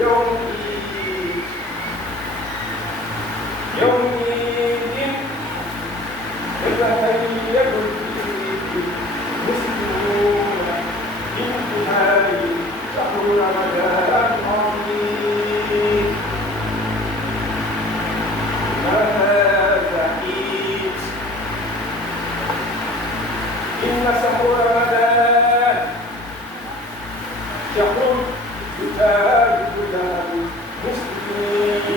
يومئذ يتخيل المسلمون بانتهاء شهر رمضان العظيم هذا عيد إن شهر رمضان شهر يجاهد له المسلمين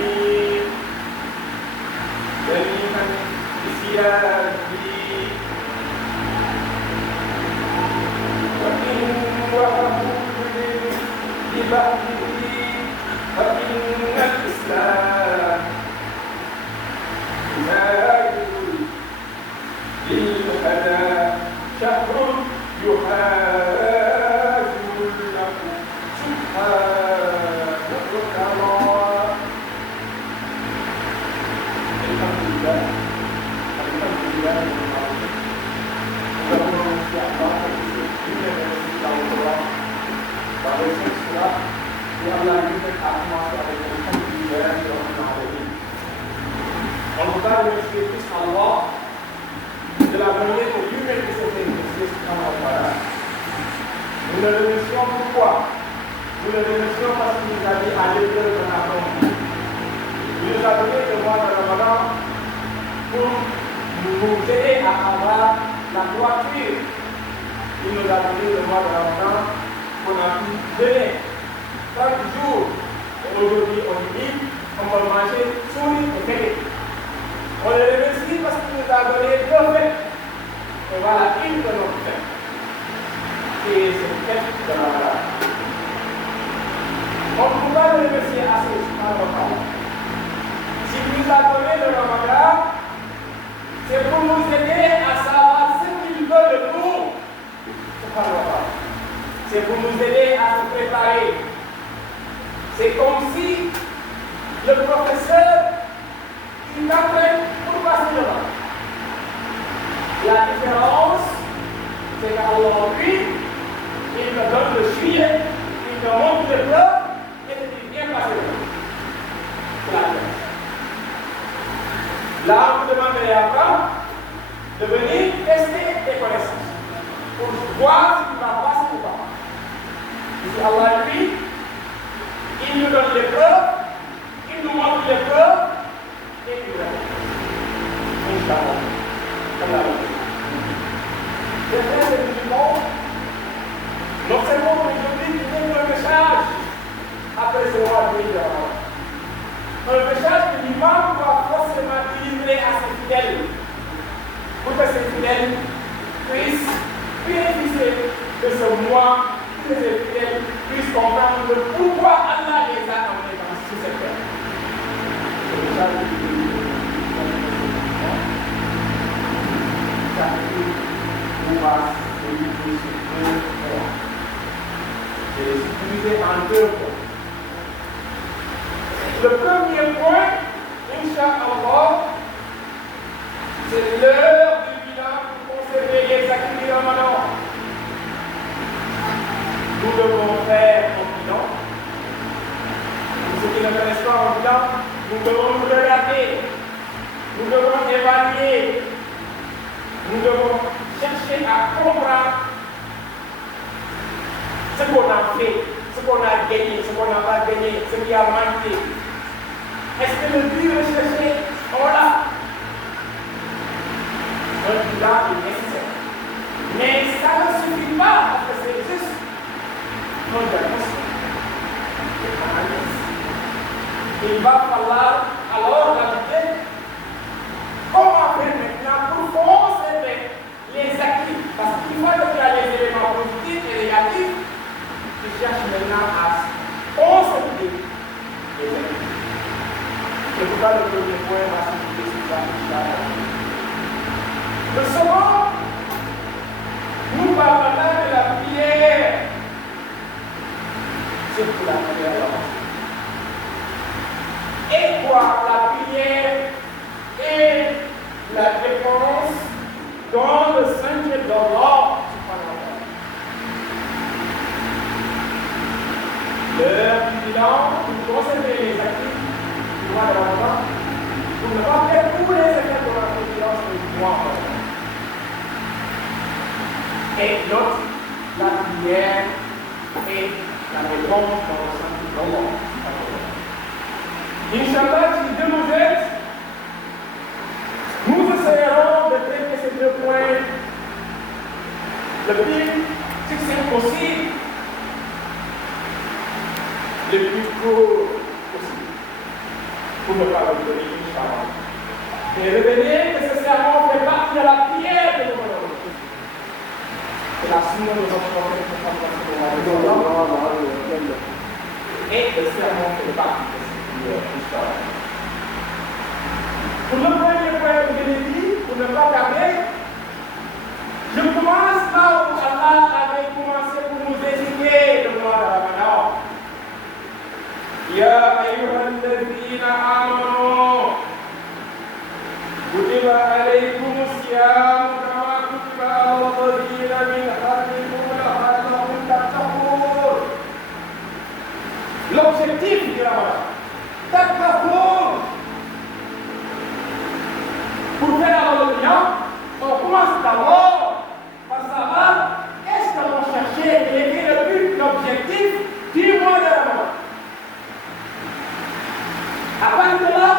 دائما بزيادته وإن وهبوا ببعضه فإن الإسلام يجاهد للهدى شهر يحاج له سبحانه وتعالى. الحمد لله on ne peut pas remercier plus Allah de la manière que lui-même s'est manifesté dans la parole. Nous le remercions pourquoi? Nous le remercions parce qu'il nous a dit à l'épreuve de la tombe. Il nous a donné le mois de Ramadan pour nous aider à avoir la droiture. Il nous a donné le mois de Ramadan qu'on a pu donner 30 jours. Et aujourd'hui, on est libre, on va manger, sourire et fêter. On le remercie parce qu'il nous a donné deux fêtes. Et voilà une de nos fêtes. Et c'est une fête de Ramadan. On ne peut pas le remercier assez par le Ramadan. S'il nous a donné le Ramadan, c'est pour nous aider à savoir ce qu'il veut de nous. C'est pour nous aider à se préparer. C'est comme si le professeur il t'apprend pour passer le bac. La différence, c'est qu'Allah, lui, il me donne le sujet, il me montre le preuve et il dit bien passer le bac. C'est la différence. Là, vous demandez à toi de venir tester tes connaissances pour voir si tu vas passer ou pas. Ici, Allah, lui, il nous donne les preuves, il nous montre les preuves et il nous donne. Inch'Allah. Les frères et musulmans, non seulement aujourd'hui, nous avons un message après ce mois de Ramadan. Un message que l'imam doit forcément délivrer à ses fidèles pour que ces fidèles puissent bénéficier de ce mois, que ces fidèles puissent comprendre pourquoi Allah les a emmenés sur cette terre. C'est le message de je l'ai subdivisé en deux points. Le premier point, Inch'Allah, c'est l'heure du bilan pour conserver les acquis du Ramadan. Nous devons faire un bilan. Pour ceux qui ne connaissent pas un bilan, nous devons nous regarder, nous devons évaluer, nous devons chercher à comprendre ce qu'on a fait, ce qu'on a gagné, ce qu'on n'a pas gagné, ce qui a manqué. Est-ce que le but recherché, on l'a? Un bilan est nécessaire. Mais ça ne suffit pas parce que c'est juste un diagnostic, une analyse. Il va falloir alors ajouter comment faire maintenant pour conserver les acquis. Parce qu'une fois que tu as les éléments positifs et négatifs, tu cherches maintenant à conserver les acquis. C'est pourquoi le premier point va se trouver sur ça. Le second, nous parlons maintenant de la prière. C'est pour la prière. Et quoi? La prière est la réponse dans le sentier d'Allah. L'heure du bilan Et note la prière et la réponse dans le sens du moment. Inch'Allah, si Dieu nous aide, nous essayerons de traiter ces deux points le plus succinct possible, le plus court possible, pour ne pas revenir, Inch'Allah. Et revenez que ce serment fait partie de la prière que nous avons. C'est la sunna de notre prophète et le serment fait partie de cette prière, Inch'Allah. Pour le premier point que je l'ai dit, pour ne pas tarder, je commence là où Allah avait commencé pour nous désigner le mois de Ramadan. Ya ayyuhalladhina amanu kutiba alaykumus siyam kama kutiba alal ladzina min qablikum la'allakum tattaqun. L'objectif du Ramadan, tattaqun. Pour faire le bien, on commence d'abord par savoir est-ce qu'on cherchait quel était le but, l'objectif du mois de Ramadan. À partir de là,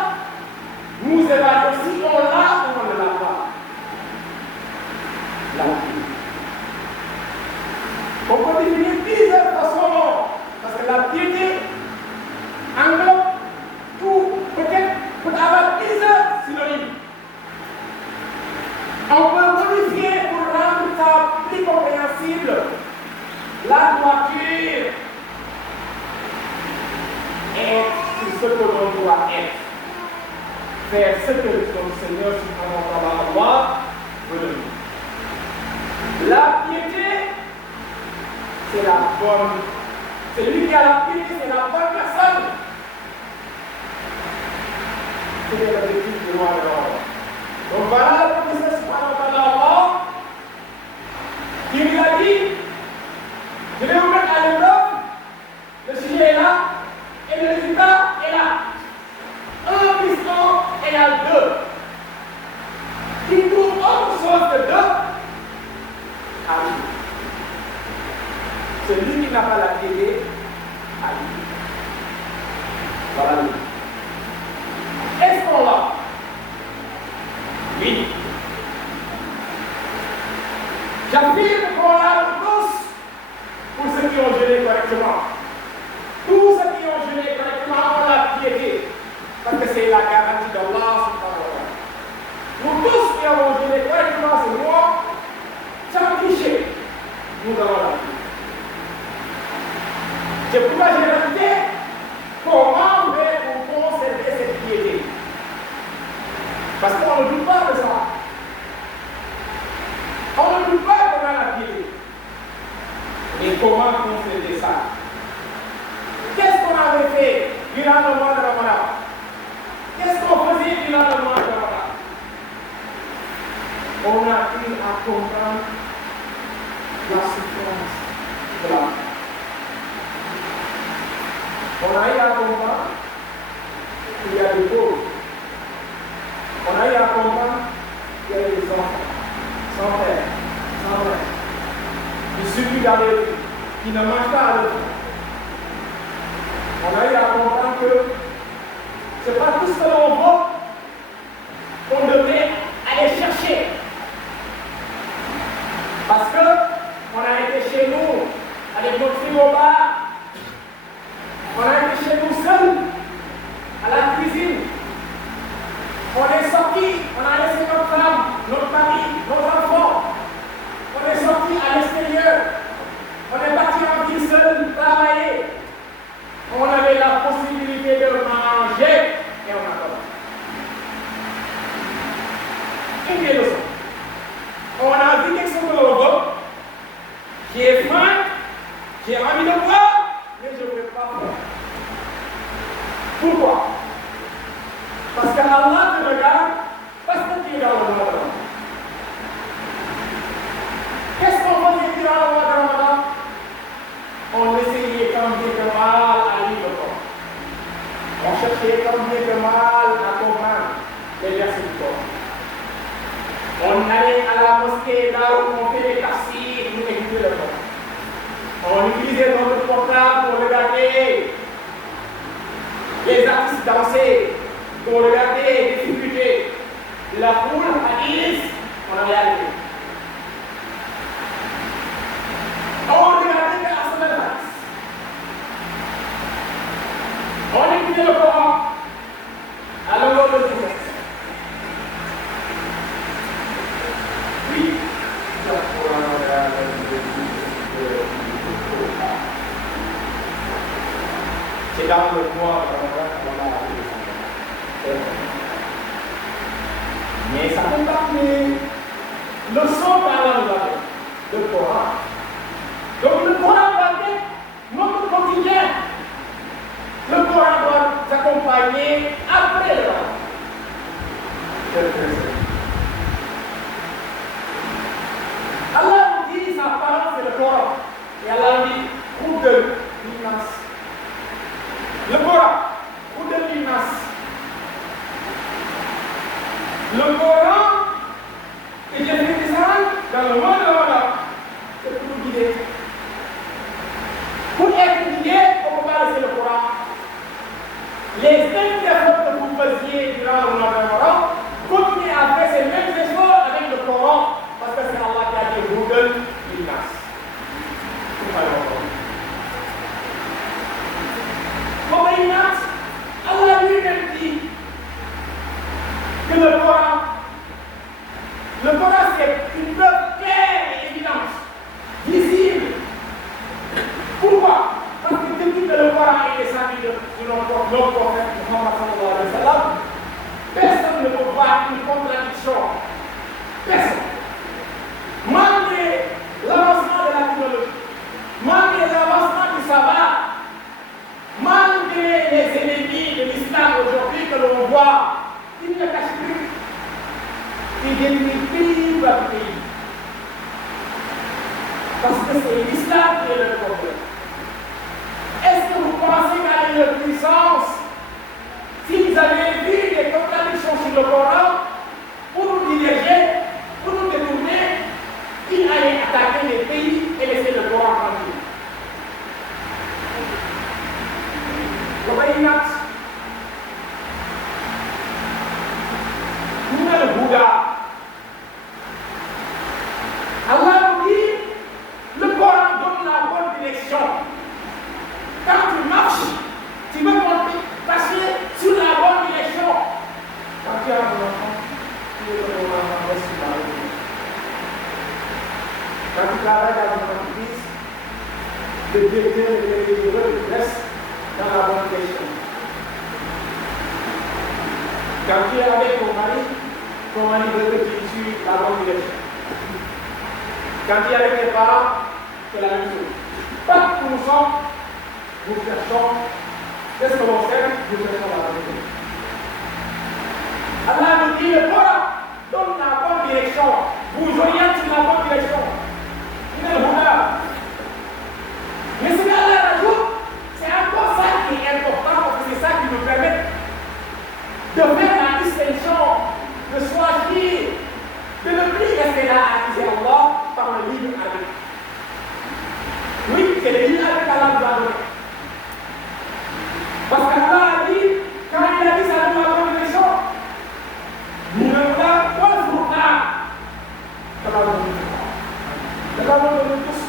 nous évaluons si on l'a ou on ne l'a pas. La piété. On peut définir plusieurs façons, parce que la piété englobe tout, peut avoir plusieurs synonymes. On peut modifier pour rendre ça plus compréhensible la droiture et ce que l'on doit être. Faire ce que notre Seigneur subhanahu wa ta'ala veut de nous. La piété, c'est la bonne. Celui qui a la piété, c'est la bonne personne. C'est l'objectif du mois de l'ordre. Donc voilà le professeur subhanahu wa ta'ala qui lui a dit, je vais vous mettre à l'épreuve, le sujet est là, et le résultat est là. 1 plus 1 égale 2. Qui trouve autre chose que 2, arrive. Celui qui n'a pas la piété, arrive. Voilà. Est-ce qu'on l'a? Oui. J'affirme qu'on l'a tous pour ceux qui ont jeûné correctement. Tous ceux qui ont jeûné correctement ont la piété. Parce que c'est la garantie d'Allah subhanahu wa ta'ala. Nous tous qui avons jeûné correctement ce mois, sans tricher, nous avons la piété. C'est pourquoi j'ai rajouté comment faire pour conserver cette piété. Parce qu'on ne doute pas de ça. On ne doute pas qu'on a la piété. Et comment conserver ça? Qu'est-ce qu'on avait fait durant le mois de Ramadan? Qu'est-ce qu'on faisait durant le mois de Ramadan? On a eu à comprendre la souffrance de la vie. On a eu à comprendre qu'il y a des pauvres. On a eu à comprendre qu'il y a des enfants, sans père, sans mère, qui subissent dans les rues, qui ne mangent pas à l'eau. On a eu à comprendre que ce n'est pas tout ce que l'on veut qu'on devrait aller chercher. Parce qu'on a été chez nous, avec notre frigo-bar, on a été chez nous seuls, à la cuisine. On est sorti, on a laissé notre femme, notre mari, nos enfants. On est sorti à l'extérieur. On est parti en ville seul, travailler. On avait la possibilité de manger et on a pas. Une des leçons. On a vu quelque chose de l'eau, j'ai faim, j'ai envie de boire, mais je ne veux pas boire. Pourquoi? Parce qu'Allah te regarde parce que tu es dans le mois de Ramadan. Qu'est-ce qu'on va dire durant le mois de Ramadan? On essayait tant bien que mal à lire le Coran. On cherchait tant bien que mal à comprendre les versets du Coran. On allait à la mosquée là où on fait les tafsirs, On utilisait notre portable pour regarder les artistes danser, pour regarder les difficultés. La foule à Nice, on avait arrêté. On regardait Arsenal Max. On écoutait le Coran à longueur de journée. Oui, c'est dans le mois qu'on a mais ça fait partie le son parlant de le Coran. Donc le Coran doit être notre quotidien. Le Coran doit s'accompagner après le Coran. Allah nous dit sa parole c'est le Coran. Et Allah dit Hudal Linnas. Le Coran, Hudal Linnas. Le Coran que Dieu fait descendre dans le monde de Ramadan, c'est pour nous guider. Pour être guidé, on ne peut pas laisser le Coran. Les mêmes efforts que vous faisiez durant le mois de Ramadan, continuez à faire ces mêmes efforts avec le Coran, parce que c'est Allah qui a dit Hudal Linnas. Hudal Linnas, Allah lui-même dit que le Coran c'est une preuve claire et évidente, visible. Pourquoi? Parce que depuis que le Coran est descendu de notre prophète Muhammad sallallahu alayhi wa sallam, personne ne peut voir une contradiction. Personne. Malgré l'avancement de la technologie, malgré l'avancement du savoir, malgré les ennemis de l'islam aujourd'hui que l'on voit, il ne cache plus. Il détruit pays par pays. Parce que c'est l'islam qui est le problème. Est-ce que vous pensez qu'à une puissance, si vous avez vu des contradictions sur le Coran, pour nous diriger, pour nous détourner, il allait attaquer les pays et laisser le Coran tranquille? L'obéissance. Nous avons le Bouddha. Allah nous dit, le Coran donne la bonne direction. Quand tu marches, tu veux passer sur la bonne direction. Quand tu as un enfant, tu veux que l'enfant reste sur la bonne direction. Quand tu travailles dans une entreprise, le directeur et le directeur te laissent dans la bonne direction. Quand tu es avec ton mari veut que tu suives la bonne direction. Quand tu es avec tes parents, c'est la même chose. Pas que nous sommes, nous cherchons, qu'est-ce que l'on sait, nous cherchons la bonne direction. Allah nous dit, le Coran donne la bonne direction, vous orientez sur la bonne direction. Il est le Bouddha. Mais ce qu'Allah rajoute, c'est encore ça qui est important, parce que c'est ça qui nous permet de faire la distinction, de choisir, de ne plus rester là à accuser Allah par le libre arbitre. Oui, c'est le libre arbitre qu'Allah nous a donné. Parce qu'Allah a dit, quand il a dit ça nous a donné des choses, nous ne voulons pas le Furqan. Allah nous donne tous.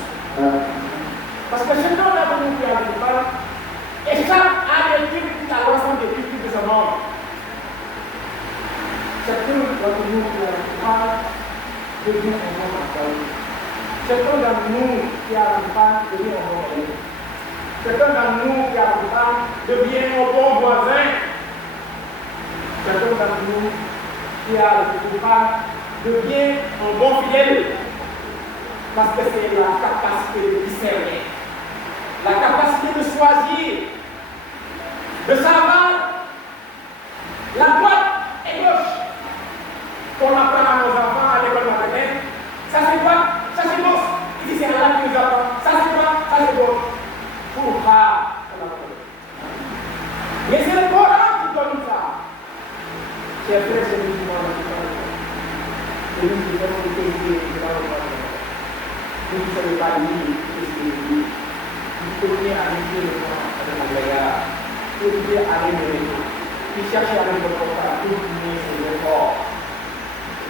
Parce que chacun d'entre nous qui a du mal, et chaque a des trucs à l'ensemble des cultures de ce monde. Chacun d'entre nous qui a du mal devient un homme à Dieu. Chacun d'entre nous qui a du mal devient un homme à Dieu. Chacun d'entre nous qui a du mal devient un bon voisin. Chacun d'entre nous qui a du mal devient un bon fidèle. Parce que c'est la capacité de discerner, la capacité de choisir, de savoir la droite et gauche. Qu'on apprend à nos enfants à l'école maternelle, ça c'est droite, ça c'est gauche. Ici c'est Allah qui nous apprend, ça c'est droite, ça c'est gauche. Pour ça, mais c'est le Coran qui donne ça. C'est vrai, c'est musulman qui donne ça. C'est lui qui donne le pays de la Vous ne savez pas lire, continuer à limiter le temps avec mon regard, continuer à aimer, qui cherche à le comporter, à continuer ses efforts.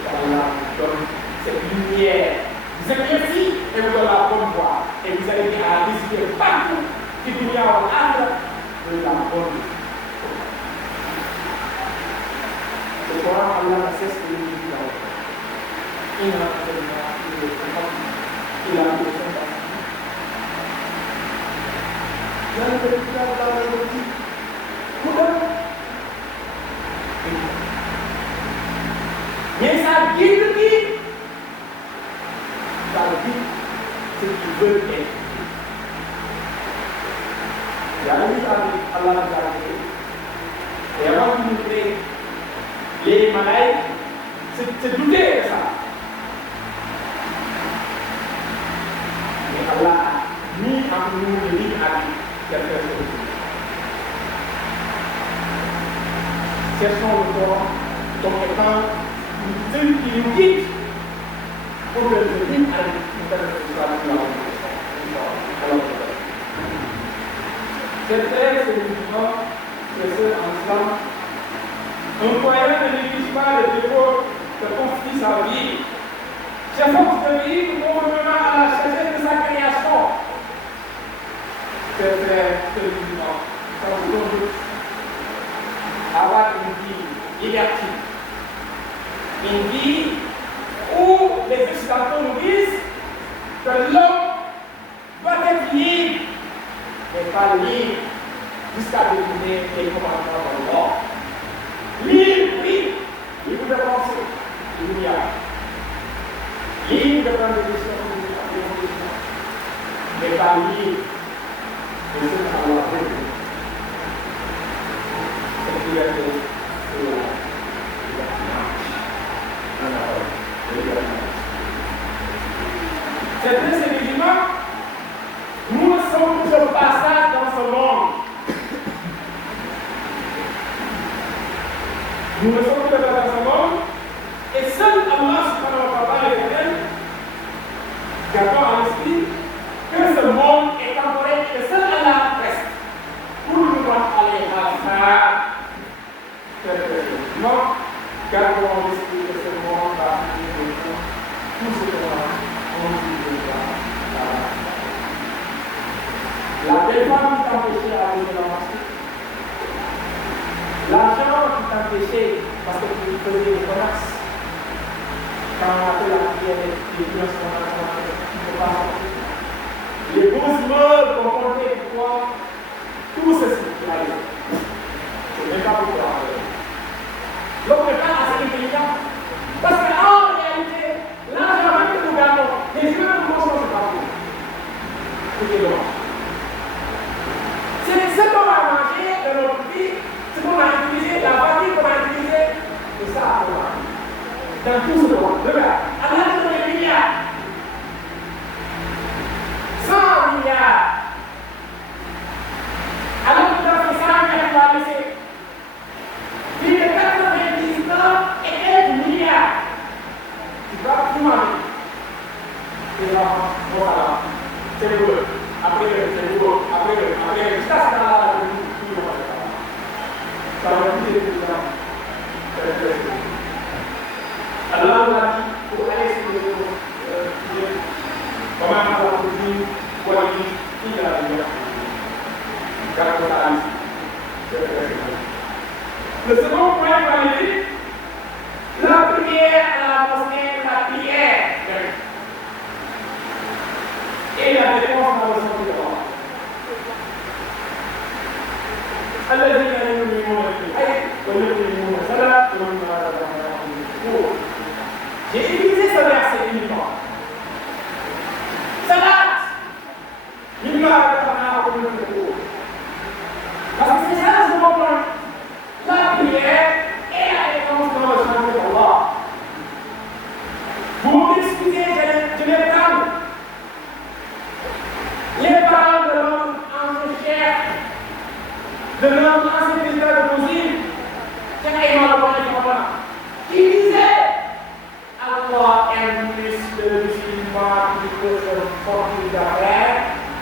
Allah vous donne cette lumière. Vous êtes ici et vous avez la bonne voie. Et vous allez à visiter partout qui vous y a en âme de la bonne voie. Le Coran, Allah ne cesse de le dire dans le Coran. Il a mais ça guide qui? Ça dit ce qu'ils veulent être. Il y a une Allah nous a créé. Et avant qu'il nous crée, les malaïques se doutaient de ça. Mais Allah a mis en nous le lit à lui de faire ce que cherchons le corps comme étant celui qui nous guide pour que le lit à lui c'est très musulman, c'est ce en islam. Un croyant ne néglige pas le défaut que confie sa vie. S'efforce de vivre conformément à la sagesse de sa création. C'est très musulman. Ça vous donne avoir une vie libertique. Une vie où les occidentaux nous disent que l'homme doit être libre, mais pas libre jusqu'à deviner les commandements de l'ordre. Libre, oui, libre de penser, il y a. Libre de prendre des décisions, mais pas libre de ce qu'on a fait. Cette liberté, c'est la c'est très sécurisant. Nous ne sommes que le passage dans ce monde. Nous ne sommes que le passage dans ce monde. Et seul Allah subhanahu wa ta'ala l'éternel gardons à l'esprit que ce monde est temporaire et que seul Allah reste. Pour nous aller à ça. Non, gardons à l'esprit que ce monde va finir de tout ce que on dit la belle femme qui t'empêchait à aller dans la mosquée, l'argent qui t'empêchait parce que tu faisais des commerces, quand on appelle la prière des financements, tu ne peux pas sortir. Les beaux immeubles qu'on comptait pour toi, tout ceci qui arrive. Je ne sais pas pourquoi. L'homme n'est pas assez intelligent. Parce qu'en réalité, l'argent même que nous gagnons, les yeux de nous sont partout. Tout est devant. C'est ce qu'on va manger dans notre vie, ce qu'on a utilisé, la voiture qu'on a utilisée, et ça, on va. Dans tout ce monde. Regarde, Allah nous donne des milliards. 100 milliards. Alors que dans ces 100 milliards, tu vas laisser. Plus de 90 ans et 1 milliard. Tu vas tout manger. Et là, voilà. C'est le boulot. Après, c'est le boulot. Après, jusqu'à ce que là, tout le monde va faire. Ça va être plus de temps. Alors, on a dit, pour aller sur le sujet, comment on va produire, pour aller, il y a la vie. Car on a dit. Le second point, on va dire, la prière à la mosquée, la prière. Et la réponse dans le sens du droit. J'ai utilisé ce verset uniquement. Salat. Parce que c'est ça le second point. La prière et la réponse dans le sens de Allah. Vous m'excusez, je vais prendre les paroles de notre ancien chef, de notre ancien président de Brésil, qui disait Allah aime plus le musulman qui peut se porter d'arrêt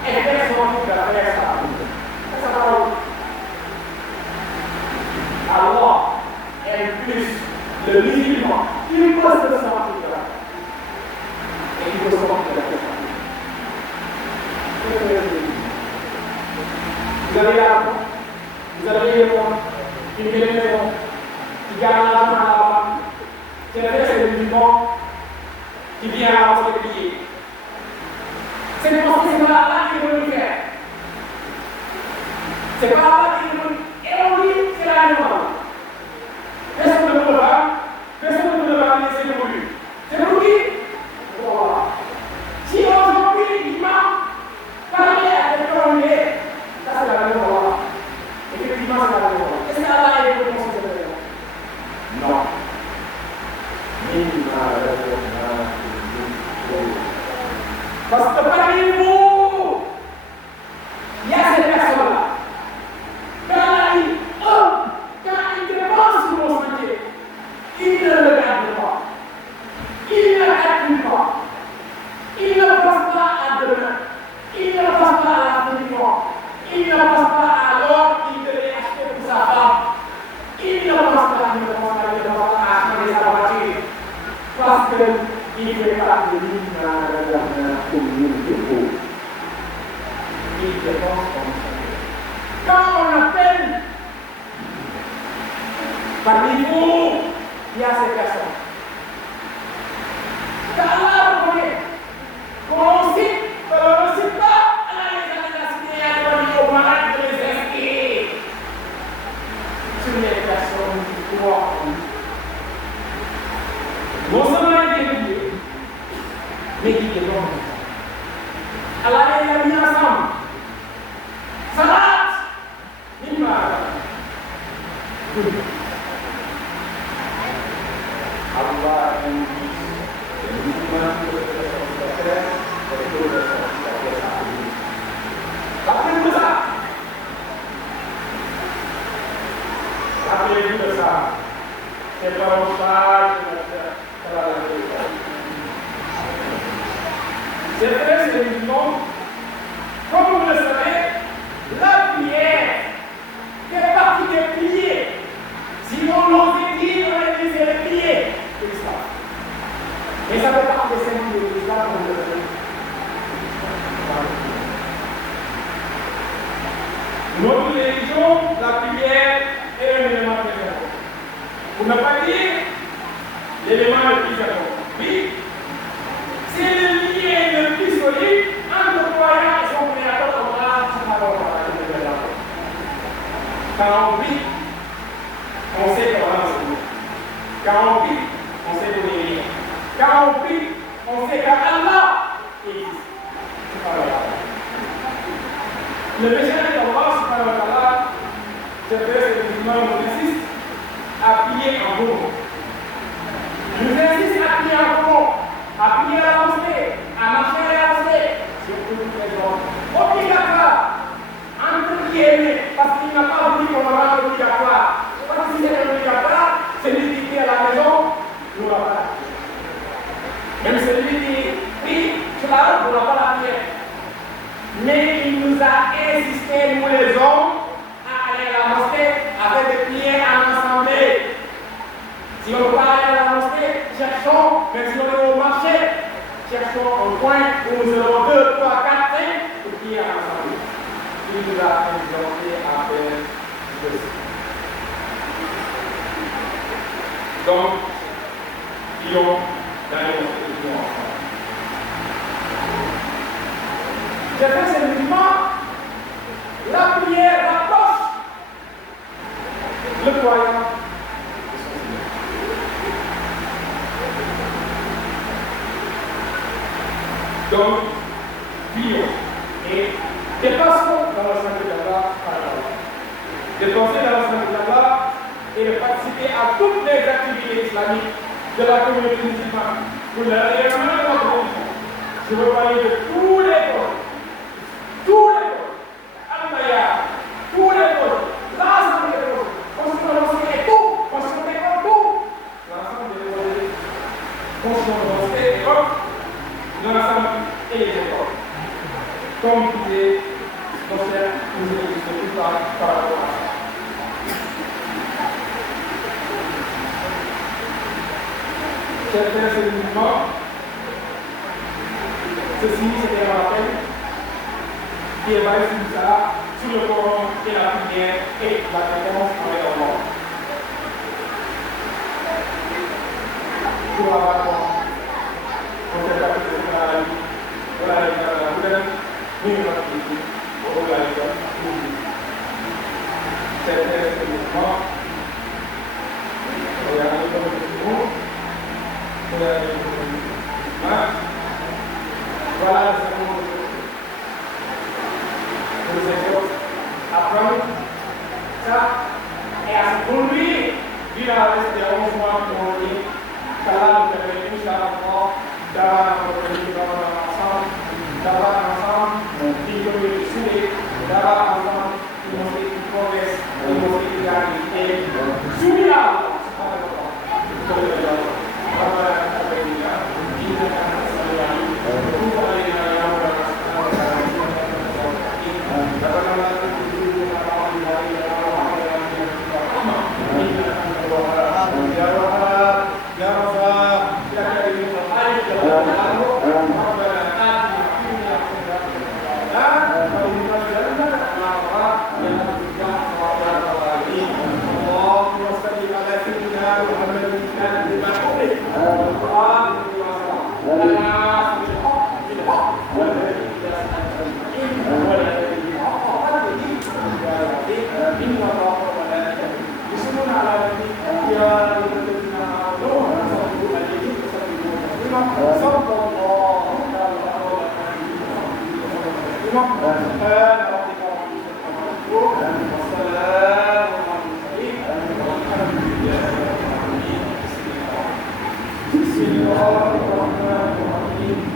et faire son va faire ça. Ça va. Alors, elle plus le musulman, il pose le sang tout là. Et il pose le sang tout là. Vous avez l'argent, vous avez les mots, une belle maison, qui gagne l'argent à la banque. C'est vrai, c'est le musulman qui vient avoir le billet. C'est parce que c'est pas là qu'il veut le faire. C'est pas là qu'il veut. Et on dit, c'est la même chose. Personne ne peut pas, personne ne peut pas laisser le voulu. C'est pour lui. Voilà. Si aujourd'hui, il m'a parlé à quelqu'un, ça c'est la même chose. Effectivement, c'est la même chose. Est-ce qu'Allah est le conseiller? Non. Parce que parmi vous, il y a ces personnes-là. Quand ils dépassent sur mon sentier, ils ne le regardent pas. Ils ne calculent pas. Ils ne pensent pas à demain. Ils ne pensent pas à la fin du mois. Ils ne pensent pas à l'or qu'il devait acheter pour sa femme. Ils ne pensent pas à acheter sa voiture. Parce qu'il fait partie de l'une de la communauté pauvre. Il dépense comme ça. Quand on appelle parmi vous, il y a ces personnes. Quand Allah reconnaît, qu'on ne cite pas, Allah les a assigné à l'eau au malade de les inscrire sur les personnes qui croient en lui. Non seulement il est Dieu, mais il est l'homme. Allah les a mis ensemble. Salat, Nima. Allah invite les musulmans pour les responsables et pour les responsables. Rappelez-vous de ça. Rappelez-vous de ça. C'est pas un charge de la c'est vrai, c'est les musulmans. Comme vous le savez, la prière fait partie des piliers. Si on l'osait dire, on aurait dit c'est les piliers de l'islam. Mais ça fait partie des symboles de l'islam, comme vous le savez. Notre religion, la prière est un élément très important. Pour ne pas dire l'élément le plus important. Oui, c'est le lien le plus solide entre le croyant et son créateur, Allah subhanahu wa ta'ala. Quand on prie, on sait comment on se dit. Quand on prie, on sait qu'on est rien. Quand on prie, on sait qu'Allah existe. Le messager d'Allah subhanahu wa ta'ala, c'est vrai, c'est le musulman nous insiste à prier en gros. Nous insiste à prier en gros, à prier à la mosquée, à marcher à la mosquée. C'est pour nous les hommes. Obligatoire, entre guillemets, parce qu'il n'a pas voulu qu'on rende obligatoire. Parce que si c'est obligatoire, celui qui est à la maison, nous n'aura pas la prière. Même celui qui prie sur la route, nous n'aura pas la prière. Mais il nous a insisté, nous les hommes, à aller à la mosquée avec des prières en assemblée. Si on ne peut pas aller à la mosquée, cherchons, même si on est au marché, cherchons un point où nous serons 2, 3, 4, 5 pour prier ensemble. Il nous a exhorté à faire ceci. Donc, prions dans les mosquées, prions ensemble. J'ai fait ce mouvement, la prière rapproche le croyant. Donc, prions et dépassons dans le sanctuaire d'Allah par la parole. Dépenser dans le sanctuaire d'Allah et de participer à toutes les activités islamiques de la communauté musulmane pour le rayonnement de notre religion. Je veux parler de tous les peuples. Tous les peuples, Al-Maya, tous les peuples, l'ensemble des peuples, construire et tout, construire tout, l'ensemble des peuples, construire et l'ensemble et les écoles. Comme disait certains mouvements. Ceci, c'était un rappel qui est basé sur ça, sur le Coran et la prière et la réponse envers Allah. Pour avoir on s'est pas fait de la vie, voilà les gars de la nouvelle, nous nous avons dit, on va aller dans le certains mouvements, on va aller dans le mouvement, on va aller dans le mouvement. Voilà ce que nous allons apprendre. Ça, et à ce pour lui, il a resté 11 mois pour lui. Qu'Allah nous permet, Inch'Allah, d'avoir notre livre ensemble, qui nous est soudé, d'avoir ensemble une mosquée qui progresse, une mosquée qui gagne, et soumis à بسم الله الرحمن الرحيم